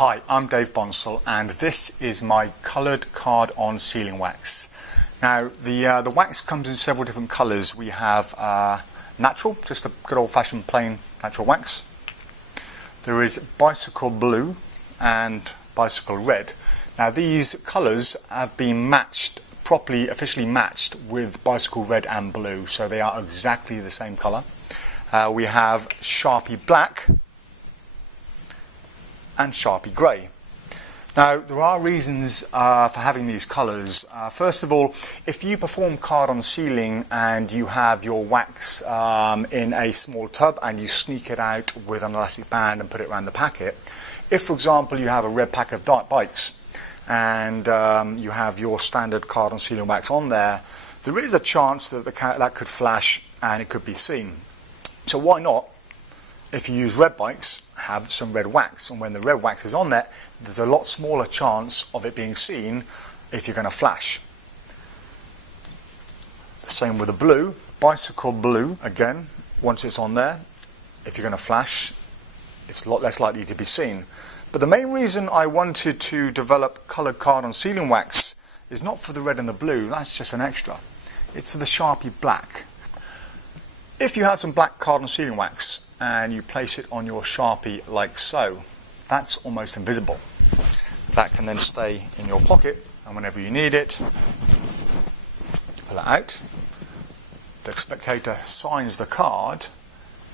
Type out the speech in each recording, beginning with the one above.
Hi, I'm Dave Bonsall and this is my coloured card on sealing wax. Now the wax comes in several different colours. We have natural, just a good old-fashioned plain natural wax. There is bicycle blue and bicycle red. Now these colours have been matched, properly officially matched with bicycle red and blue, so they are exactly the same colour. We have Sharpie black and Sharpie grey. Now there are reasons for having these colours. First of all, if you perform card on sealing and you have your wax in a small tub and you sneak it out with an elastic band and put it around the packet, if for example you have a red pack of dirt bikes and you have your standard card on sealing wax on there, there is a chance that that could flash and it could be seen. So why not, if you use red bikes, have some red wax, and when the red wax is on there, there's a lot smaller chance of it being seen if you're going to flash. The same with the blue, bicycle blue, again, once it's on there, if you're going to flash, it's a lot less likely to be seen. But the main reason I wanted to develop coloured card on sealing wax is not for the red and the blue, that's just an extra. It's for the Sharpie black. If you have some black card on sealing wax and you place it on your Sharpie like so, that's almost invisible. That can then stay in your pocket, and whenever you need it, pull it out. The spectator signs the card,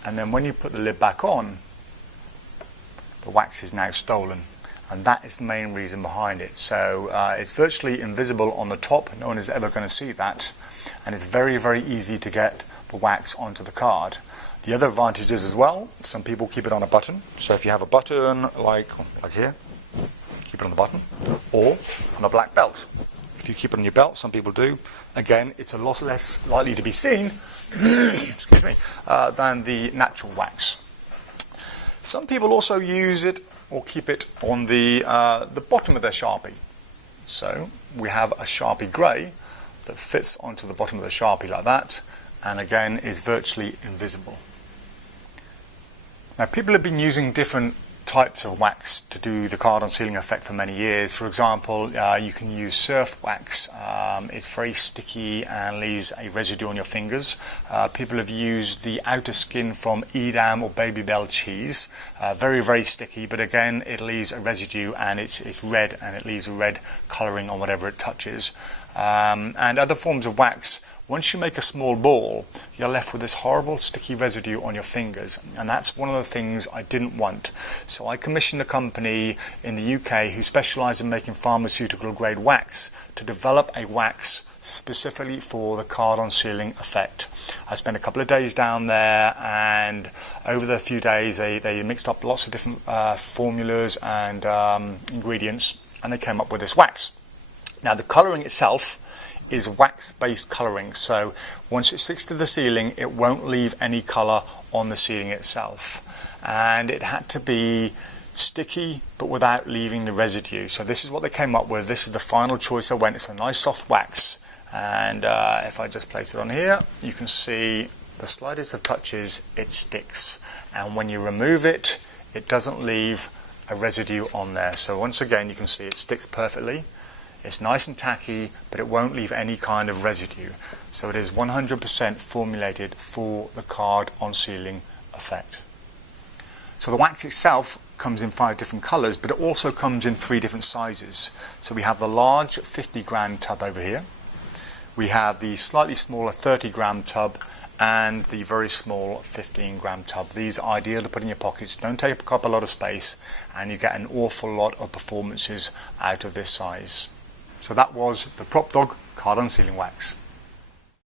and then when you put the lid back on, the wax is now stolen. And that is the main reason behind it. So it's virtually invisible on the top, no one is ever going to see that, and it's very, very easy to get the wax onto the card. The other advantages as well, some people keep it on a button. So if you have a button like here, keep it on the button, or on a black belt. If you keep it on your belt, some people do, again, it's a lot less likely to be seen excuse me, than the natural wax. Some people also use it or keep it on the bottom of their Sharpie. So we have a Sharpie grey that fits onto the bottom of the Sharpie like that, and again is virtually invisible. Now people have been using different types of wax to do the card on sealing effect for many years. For example, you can use surf wax. It's very sticky and leaves a residue on your fingers. People have used the outer skin from Edam or Babybel cheese. Very, very sticky, but again it leaves a residue and it's red and it leaves a red colouring on whatever it touches. And other forms of wax, once you make a small ball, you're left with this horrible sticky residue on your fingers, and that's one of the things I didn't want. So I commissioned a company in the UK who specialise in making pharmaceutical grade wax to develop a wax specifically for the card on sealing effect. I spent a couple of days down there, and over the few days they mixed up lots of different formulas and ingredients, and they came up with this wax. Now the colouring itself is wax-based colouring, so once it sticks to the sealing it won't leave any colour on the sealing itself, and it had to be sticky but without leaving the residue. So this is what they came up with. This is the final choice I went. It's a nice soft wax, and if I just place it on here, you can see the slightest of touches it sticks, and when you remove it, it doesn't leave a residue on there. So once again you can see it sticks perfectly. It's nice and tacky, but it won't leave any kind of residue. So it is 100% formulated for the card on sealing effect. So the wax itself comes in 5 different colours, but it also comes in 3 different sizes. So we have the large 50-gram tub over here. We have the slightly smaller 30-gram tub and the very small 15-gram tub. These are ideal to put in your pockets, don't take up a lot of space, and you get an awful lot of performances out of this size. So that was the PropDog card on sealing wax.